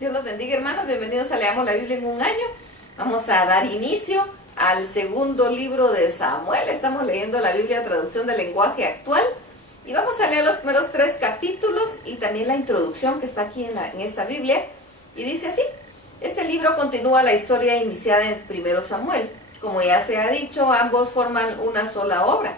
Dios los bendiga, hermanos. Bienvenidos a Leamos la Biblia en un año. Vamos a dar inicio al segundo libro de Samuel. Estamos leyendo la Biblia traducción del lenguaje actual. Y vamos a leer los primeros 3 capítulos y también la introducción que está aquí en esta Biblia. Y dice así: este libro continúa la historia iniciada en 1 Samuel. Como ya se ha dicho, ambos forman una sola obra.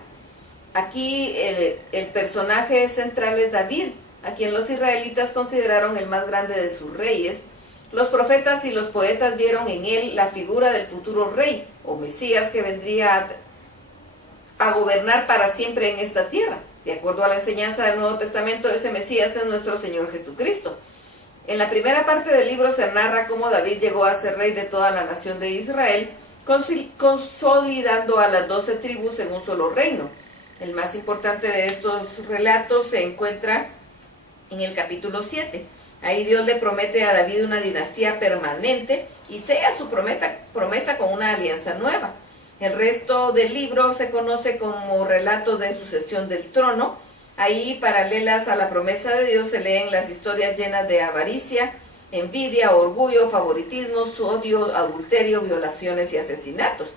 Aquí el personaje central es David, a quien los israelitas consideraron el más grande de sus reyes. Los profetas y los poetas vieron en él la figura del futuro rey o Mesías que vendría a gobernar para siempre en esta tierra. De acuerdo a la enseñanza del Nuevo Testamento, ese Mesías es nuestro Señor Jesucristo. En la primera parte del libro se narra cómo David llegó a ser rey de toda la nación de Israel, consolidando a las 12 tribus en un solo reino. El más importante de estos relatos se encuentra en el capítulo 7. Ahí Dios le promete a David una dinastía permanente y sella su promesa con una alianza nueva. El resto del libro se conoce como relatos de sucesión del trono. Ahí, paralelas a la promesa de Dios, se leen las historias llenas de avaricia, envidia, orgullo, favoritismo, odio, adulterio, violaciones y asesinatos.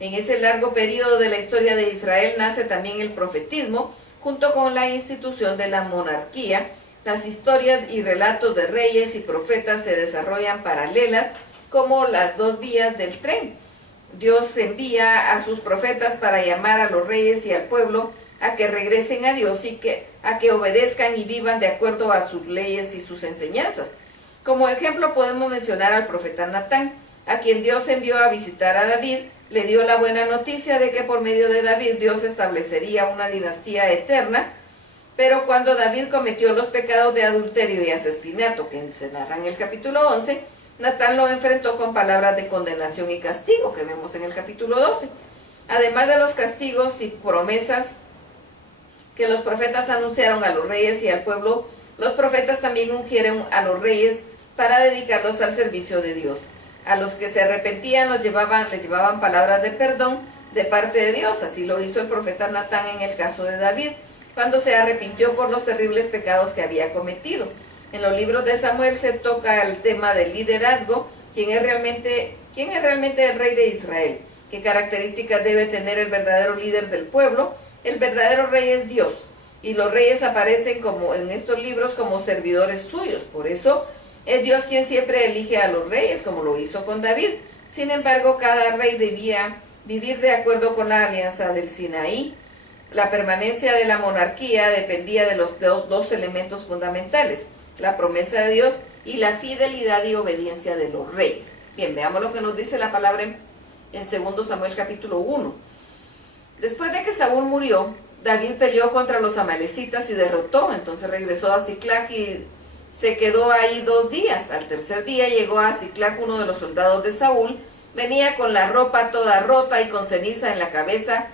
En ese largo periodo de la historia de Israel nace también el profetismo, junto con la institución de la monarquía. Las historias y relatos de reyes y profetas se desarrollan paralelas como las 2 vías del tren. Dios envía a sus profetas para llamar a los reyes y al pueblo a que regresen a Dios y a que obedezcan y vivan de acuerdo a sus leyes y sus enseñanzas. Como ejemplo podemos mencionar al profeta Natán, a quien Dios envió a visitar a David. Le dio la buena noticia de que por medio de David Dios establecería una dinastía eterna. Pero cuando David cometió los pecados de adulterio y asesinato que se narran en el capítulo 11, Natán lo enfrentó con palabras de condenación y castigo que vemos en el capítulo 12. Además de los castigos y promesas que los profetas anunciaron a los reyes y al pueblo, los profetas también ungieron a los reyes para dedicarlos al servicio de Dios. A los que se arrepentían les llevaban palabras de perdón de parte de Dios. Así lo hizo el profeta Natán en el caso de David, cuando se arrepintió por los terribles pecados que había cometido. En los libros de Samuel se toca el tema del liderazgo. ¿Quién es realmente el rey de Israel? ¿Qué características debe tener el verdadero líder del pueblo? El verdadero rey es Dios, y los reyes aparecen en estos libros como servidores suyos. Por eso es Dios quien siempre elige a los reyes, como lo hizo con David. Sin embargo, cada rey debía vivir de acuerdo con la alianza del Sinaí. La permanencia de la monarquía dependía de los 2 elementos fundamentales: la promesa de Dios y la fidelidad y obediencia de los reyes. Bien, veamos lo que nos dice la palabra en 2 Samuel capítulo 1. Después de que Saúl murió, David peleó contra los amalecitas y derrotó. Entonces regresó a Siclag y se quedó ahí 2 días. Al tercer día llegó a Siclag uno de los soldados de Saúl. Venía con la ropa toda rota y con ceniza en la cabeza,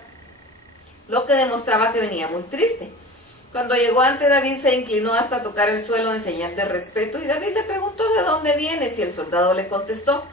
lo que demostraba que venía muy triste. Cuando llegó ante David se inclinó hasta tocar el suelo en señal de respeto, y David le preguntó: ¿de dónde vienes? Y el soldado le contestó: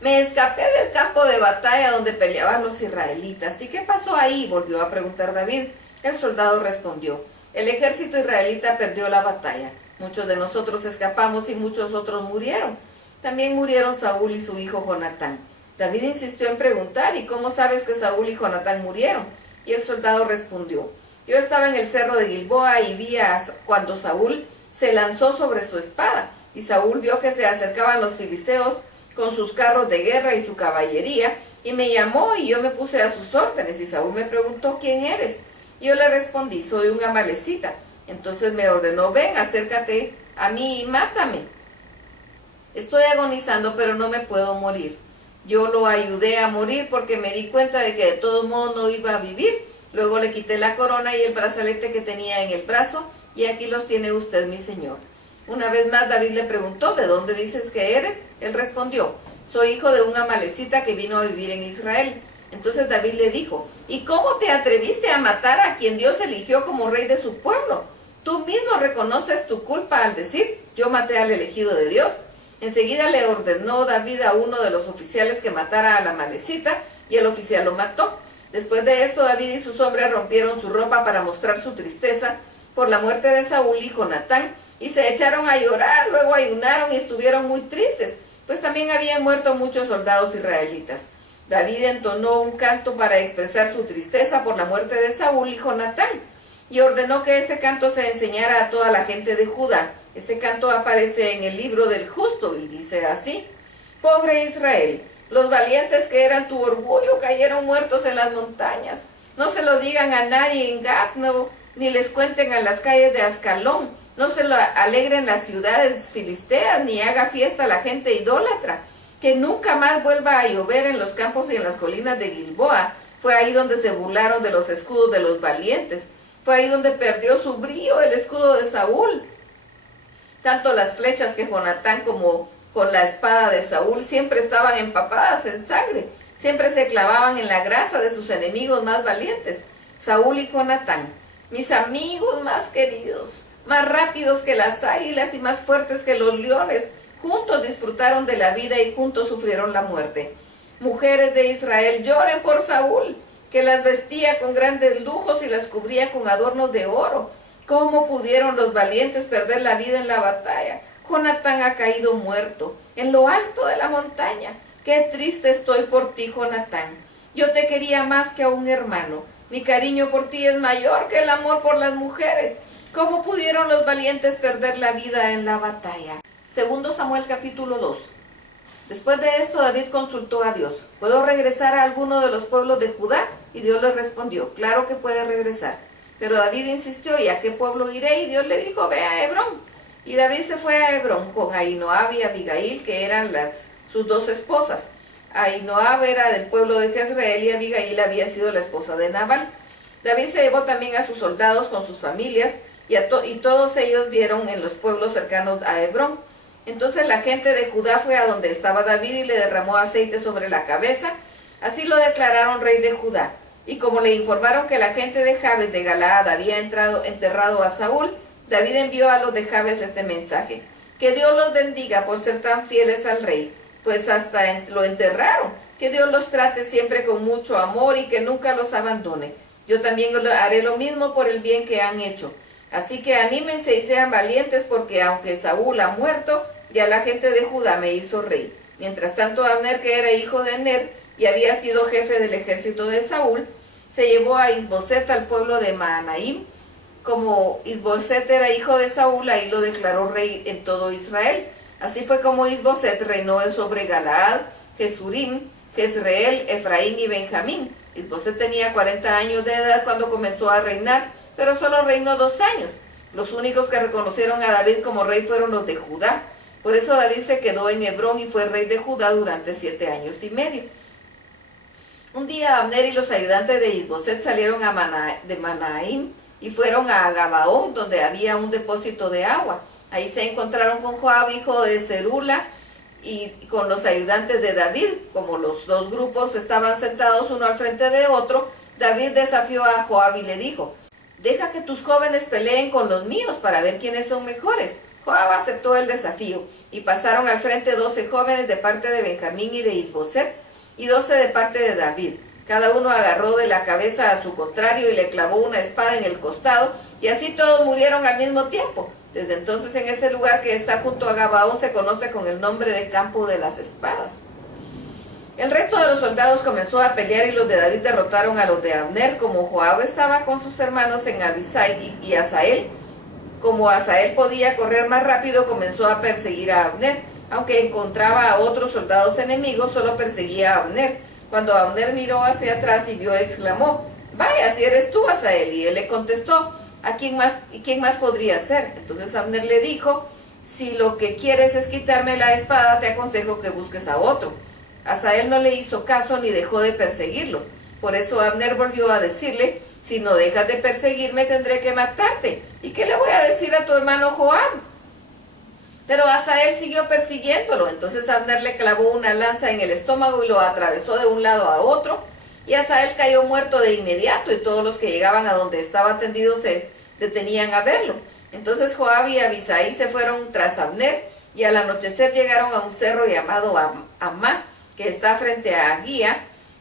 me escapé del campo de batalla donde peleaban los israelitas. ¿Y qué pasó ahí?, volvió a preguntar David. El soldado respondió: el ejército israelita perdió la batalla. Muchos de nosotros escapamos y muchos otros murieron. También murieron Saúl y su hijo Jonatán. David insistió en preguntar: ¿y cómo sabes que Saúl y Jonatán murieron? Y el soldado respondió: yo estaba en el cerro de Gilboa y vi cuando Saúl se lanzó sobre su espada. Y Saúl vio que se acercaban los filisteos con sus carros de guerra y su caballería, y me llamó y yo me puse a sus órdenes. Y Saúl me preguntó: ¿quién eres? Y yo le respondí: soy un amalecita. Entonces me ordenó: ven, acércate a mí y mátame. Estoy agonizando, pero no me puedo morir. Yo lo ayudé a morir porque me di cuenta de que de todos modos no iba a vivir. Luego le quité la corona y el brazalete que tenía en el brazo, y aquí los tiene usted, mi señor. Una vez más David le preguntó: ¿de dónde dices que eres? Él respondió: soy hijo de un amalecita que vino a vivir en Israel. Entonces David le dijo: ¿y cómo te atreviste a matar a quien Dios eligió como rey de su pueblo? Tú mismo reconoces tu culpa al decir: yo maté al elegido de Dios. Enseguida le ordenó David a uno de los oficiales que matara al amalecita, y el oficial lo mató. Después de esto, David y sus hombres rompieron su ropa para mostrar su tristeza por la muerte de Saúl y Jonatán, y se echaron a llorar, luego ayunaron y estuvieron muy tristes, pues también habían muerto muchos soldados israelitas. David entonó un canto para expresar su tristeza por la muerte de Saúl y Jonatán, y ordenó que ese canto se enseñara a toda la gente de Judá. Ese canto aparece en el libro del Justo y dice así: Pobre Israel, los valientes que eran tu orgullo cayeron muertos en las montañas. No se lo digan a nadie en Gat, ni les cuenten a las calles de Ascalón. No se lo alegren las ciudades filisteas, ni haga fiesta la gente idólatra. Que nunca más vuelva a llover en los campos y en las colinas de Gilboa. Fue ahí donde se burlaron de los escudos de los valientes. Fue ahí donde perdió su brillo el escudo de Saúl. Tanto las flechas que Jonatán como con la espada de Saúl siempre estaban empapadas en sangre. Siempre se clavaban en la grasa de sus enemigos más valientes. Saúl y Jonatán, mis amigos más queridos, más rápidos que las águilas y más fuertes que los leones, juntos disfrutaron de la vida y juntos sufrieron la muerte. Mujeres de Israel, lloren por Saúl, que las vestía con grandes lujos y las cubría con adornos de oro. ¿Cómo pudieron los valientes perder la vida en la batalla? Jonatán ha caído muerto en lo alto de la montaña. Qué triste estoy por ti, Jonatán. Yo te quería más que a un hermano. Mi cariño por ti es mayor que el amor por las mujeres. ¿Cómo pudieron los valientes perder la vida en la batalla? Segundo Samuel capítulo 2. Después de esto David consultó a Dios: ¿puedo regresar a alguno de los pueblos de Judá? Y Dios le respondió: claro que puede regresar. Pero David insistió: ¿y a qué pueblo iré? Y Dios le dijo: ve a Hebrón. Y David se fue a Hebrón con Ahinoab y Abigail, que eran sus dos esposas. Ahinoab era del pueblo de Jezreel y Abigail había sido la esposa de Nabal. David se llevó también a sus soldados con sus familias y todos ellos vieron en los pueblos cercanos a Hebrón. Entonces la gente de Judá fue a donde estaba David y le derramó aceite sobre la cabeza. Así lo declararon rey de Judá. Y como le informaron que la gente de Jabes de Galaad había enterrado a Saúl, David envió a los de Jabes este mensaje: que Dios los bendiga por ser tan fieles al rey, pues hasta lo enterraron. Que Dios los trate siempre con mucho amor y que nunca los abandone. Yo también haré lo mismo por el bien que han hecho. Así que anímense y sean valientes, porque aunque Saúl ha muerto, ya la gente de Judá me hizo rey. Mientras tanto, Abner, que era hijo de Ner y había sido jefe del ejército de Saúl, se llevó a Isboset al pueblo de Mahanaim. Como Isboset era hijo de Saúl, ahí lo declaró rey en todo Israel. Así fue como Isboset reinó sobre Galaad, Jesurim, Jezreel, Efraín y Benjamín. Isboset tenía 40 años de edad cuando comenzó a reinar, pero solo reinó 2 años. Los únicos que reconocieron a David como rey fueron los de Judá. Por eso David se quedó en Hebrón y fue rey de Judá durante 7 años y medio. Un día Abner y los ayudantes de Isboset salieron de Mahanaim y fueron a Gabaón, donde había un depósito de agua. Ahí se encontraron con Joab, hijo de Zerula, y con los ayudantes de David. Como los dos grupos estaban sentados uno al frente de otro, David desafió a Joab y le dijo: deja que tus jóvenes peleen con los míos para ver quiénes son mejores. Joab aceptó el desafío y pasaron al frente 12 jóvenes de parte de Benjamín y de Isboset y 12 de parte de David. Cada uno agarró de la cabeza a su contrario y le clavó una espada en el costado, y así todos murieron al mismo tiempo. Desde entonces en ese lugar que está junto a Gabaón se conoce con el nombre de Campo de las Espadas. El resto de los soldados comenzó a pelear y los de David derrotaron a los de Abner. Como Joab estaba con sus hermanos en Abisai y Asael, como Asael podía correr más rápido, comenzó a perseguir a Abner. Aunque encontraba a otros soldados enemigos, solo perseguía a Abner. Cuando Abner miró hacia atrás y vio, exclamó: vaya, si eres tú, Asael. Y él le contestó: quién más podría ser? Entonces Abner le dijo: si lo que quieres es quitarme la espada, te aconsejo que busques a otro. Asael no le hizo caso ni dejó de perseguirlo. Por eso Abner volvió a decirle: si no dejas de perseguirme, tendré que matarte. ¿Y qué le voy a decir a tu hermano Joab? Pero Asael siguió persiguiéndolo. Entonces Abner le clavó una lanza en el estómago y lo atravesó de un lado a otro. Y Asael cayó muerto de inmediato, y todos los que llegaban a donde estaba tendido se detenían a verlo. Entonces Joab y Abisai se fueron tras Abner, y al anochecer llegaron a un cerro llamado Amá, que está frente a Guía,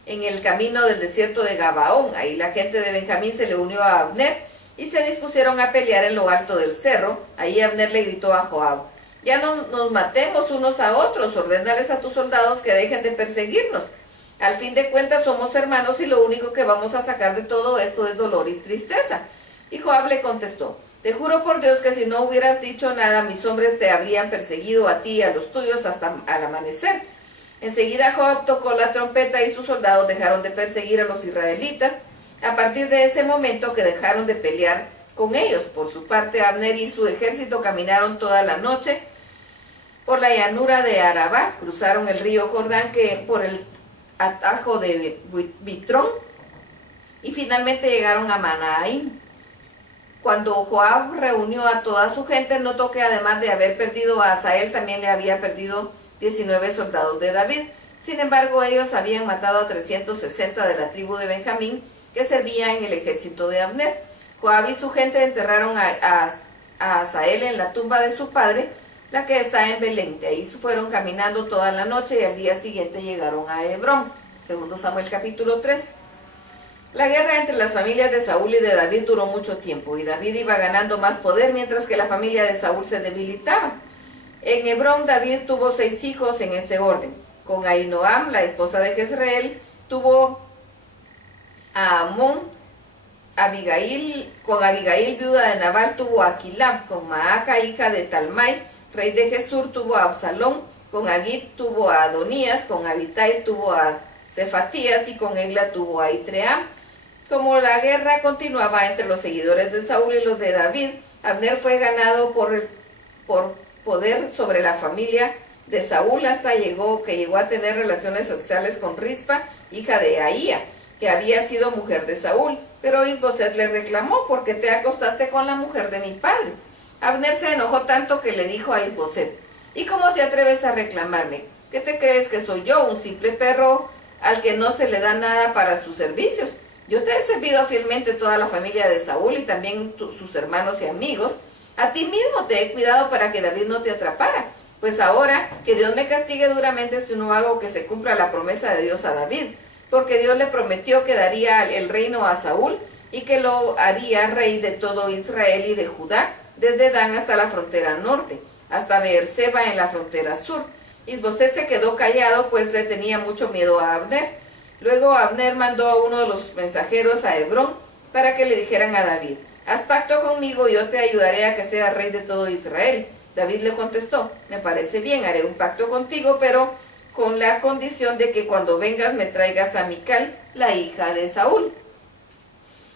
en el camino del desierto de Gabaón. Ahí la gente de Benjamín se le unió a Abner, y se dispusieron a pelear en lo alto del cerro. Ahí Abner le gritó a Joab: ya no nos matemos unos a otros, ordénales a tus soldados que dejen de perseguirnos. Al fin de cuentas somos hermanos y lo único que vamos a sacar de todo esto es dolor y tristeza. Y Joab le contestó: te juro por Dios que si no hubieras dicho nada, mis hombres te habrían perseguido a ti y a los tuyos hasta al amanecer. Enseguida Joab tocó la trompeta y sus soldados dejaron de perseguir a los israelitas. A partir de ese momento que dejaron de pelear con ellos. Por su parte, Abner y su ejército caminaron toda la noche por la llanura de Arabá, cruzaron el río Jordán que por el atajo de Bitrón y finalmente llegaron a Manahaim. Cuando Joab reunió a toda su gente, notó que además de haber perdido a Asael, también le había perdido 19 soldados de David. Sin embargo, ellos habían matado a 360 de la tribu de Benjamín, que servía en el ejército de Abner. Joab y su gente enterraron a Asael en la tumba de su padre, la que está en Belén. De ahí fueron caminando toda la noche y al día siguiente llegaron a Hebrón. Segundo Samuel capítulo 3. La guerra entre las familias de Saúl y de David duró mucho tiempo, y David iba ganando más poder mientras que la familia de Saúl se debilitaba. En Hebrón David tuvo 6 hijos en este orden. Con Ahinoam, la esposa de Jezreel, tuvo a Amón. Con Abigail, viuda de Nabal, tuvo a Aquilab. Con Maaca, hija de Talmai, rey de Gesur, tuvo a Absalón. Con Agit tuvo a Adonías. Con Abitai tuvo a Cefatías, y con Egla tuvo a Itream. Como la guerra continuaba entre los seguidores de Saúl y los de David, Abner fue ganado por poder sobre la familia de Saúl hasta que llegó a tener relaciones sexuales con Rispa, hija de Ahía, que había sido mujer de Saúl. Pero Isboset le reclamó: ¿por qué te acostaste con la mujer de mi padre? Abner se enojó tanto que le dijo a Isboset: ¿y cómo te atreves a reclamarme? ¿Qué te crees que soy yo, un simple perro al que no se le da nada para sus servicios? Yo te he servido fielmente toda la familia de Saúl y también sus hermanos y amigos. A ti mismo te he cuidado para que David no te atrapara. Pues ahora que Dios me castigue duramente si no hago que se cumpla la promesa de Dios a David, porque Dios le prometió que daría el reino a Saúl y que lo haría rey de todo Israel y de Judá, desde Dan hasta la frontera norte, hasta Beerseba en la frontera sur. Isboset se quedó callado, pues le tenía mucho miedo a Abner. Luego Abner mandó a uno de los mensajeros a Hebrón para que le dijeran a David: haz pacto conmigo y yo te ayudaré a que seas rey de todo Israel. David le contestó: me parece bien, haré un pacto contigo, pero con la condición de que cuando vengas me traigas a Mical, la hija de Saúl.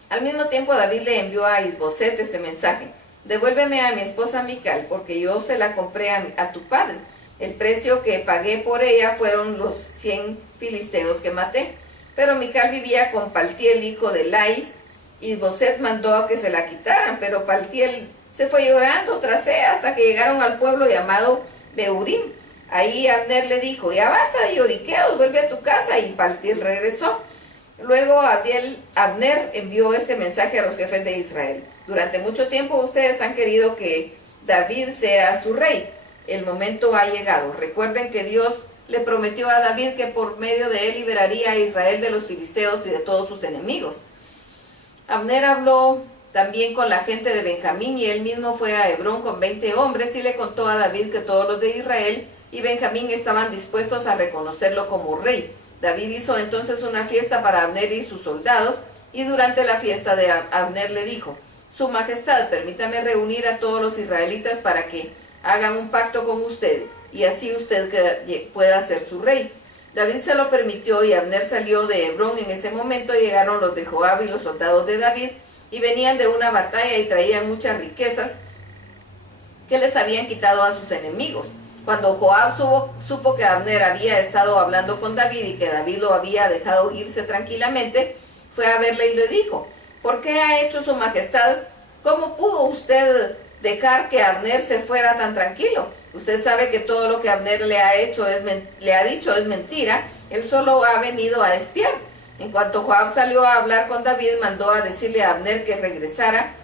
Al mismo tiempo David le envió a Isboset este mensaje: devuélveme a mi esposa Mical, porque yo se la compré a tu padre. El precio que pagué por ella fueron los 100 filisteos que maté. Pero Mical vivía con Paltiel, hijo de Lais. Isboset mandó a que se la quitaran, pero Paltiel se fue llorando tras ella hasta que llegaron al pueblo llamado Beurim. Ahí Abner le dijo: ya basta de lloriqueos, vuelve a tu casa. Y Paltiel regresó. Luego Abner envió este mensaje a los jefes de Israel: durante mucho tiempo ustedes han querido que David sea su rey. El momento ha llegado. Recuerden que Dios le prometió a David que por medio de él liberaría a Israel de los filisteos y de todos sus enemigos. Abner habló también con la gente de Benjamín, y él mismo fue a Hebrón con 20 hombres y le contó a David que todos los de Israel y Benjamín estaban dispuestos a reconocerlo como rey. David hizo entonces una fiesta para Abner y sus soldados, y durante la fiesta de Abner le dijo: Su Majestad, permítame reunir a todos los israelitas para que hagan un pacto con usted, y así usted pueda ser su rey. David se lo permitió, y Abner salió de Hebrón. En ese momento llegaron los de Joab y los soldados de David, y venían de una batalla y traían muchas riquezas que les habían quitado a sus enemigos. Cuando Joab supo que Abner había estado hablando con David y que David lo había dejado irse tranquilamente, fue a verle y le dijo: ¿por qué ha hecho su majestad? ¿Cómo pudo usted dejar que Abner se fuera tan tranquilo? Usted sabe que todo lo que Abner le ha dicho es mentira. Él solo ha venido a espiar. En cuanto Joab salió a hablar con David, mandó a decirle a Abner que regresara,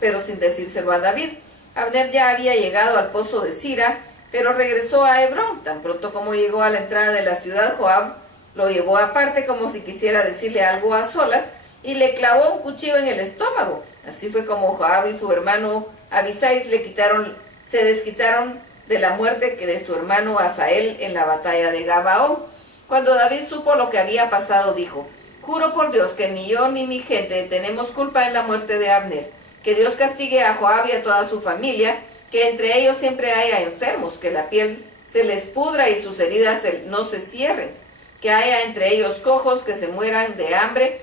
pero sin decírselo a David. Abner ya había llegado al pozo de Sira, pero regresó a Hebrón. Tan pronto como llegó a la entrada de la ciudad, Joab lo llevó aparte como si quisiera decirle algo a solas, y le clavó un cuchillo en el estómago. Así fue como Joab y su hermano Abisai se desquitaron de la muerte que de su hermano Asael en la batalla de Gabaón. Cuando David supo lo que había pasado, dijo: juro por Dios que ni yo ni mi gente tenemos culpa en la muerte de Abner. Que Dios castigue a Joab y a toda su familia, que entre ellos siempre haya enfermos, que la piel se les pudra y sus heridas no se cierren, que haya entre ellos cojos que se mueran de hambre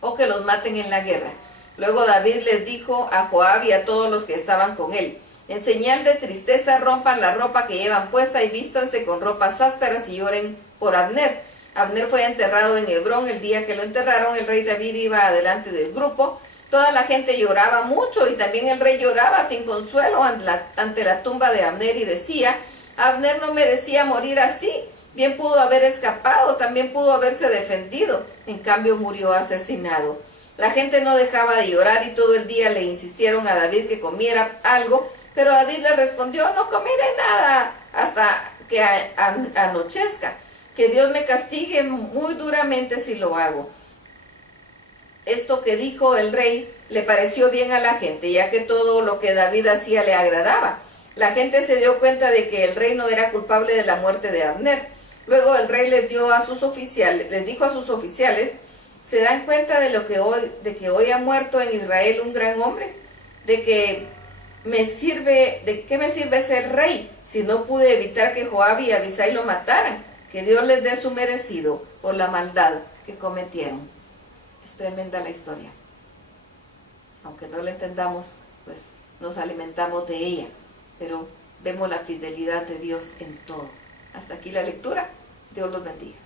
o que los maten en la guerra. Luego David les dijo a Joab y a todos los que estaban con él: en señal de tristeza rompan la ropa que llevan puesta y vístanse con ropas ásperas y lloren por Abner. Abner fue enterrado en Hebrón. El día que lo enterraron, el rey David iba adelante del grupo. Toda la gente lloraba mucho y también el rey lloraba sin consuelo ante la tumba de Abner y decía: Abner no merecía morir así. Bien pudo haber escapado, también pudo haberse defendido. En cambio murió asesinado. La gente no dejaba de llorar y todo el día le insistieron a David que comiera algo, pero David le respondió: no comeré nada hasta que anochezca. Que Dios me castigue muy duramente si lo hago. Esto que dijo el rey le pareció bien a la gente, ya que todo lo que David hacía le agradaba. La gente se dio cuenta de que el rey no era culpable de la muerte de Abner. Luego el rey les dijo a sus oficiales: ¿se dan cuenta de que hoy ha muerto en Israel un gran hombre? ¿De qué me sirve ser rey si no pude evitar que Joab y Abisai lo mataran? Que Dios les dé su merecido por la maldad que cometieron. Es tremenda la historia. Aunque no la entendamos, pues nos alimentamos de ella, pero vemos la fidelidad de Dios en todo. Hasta aquí la lectura. Dios los bendiga.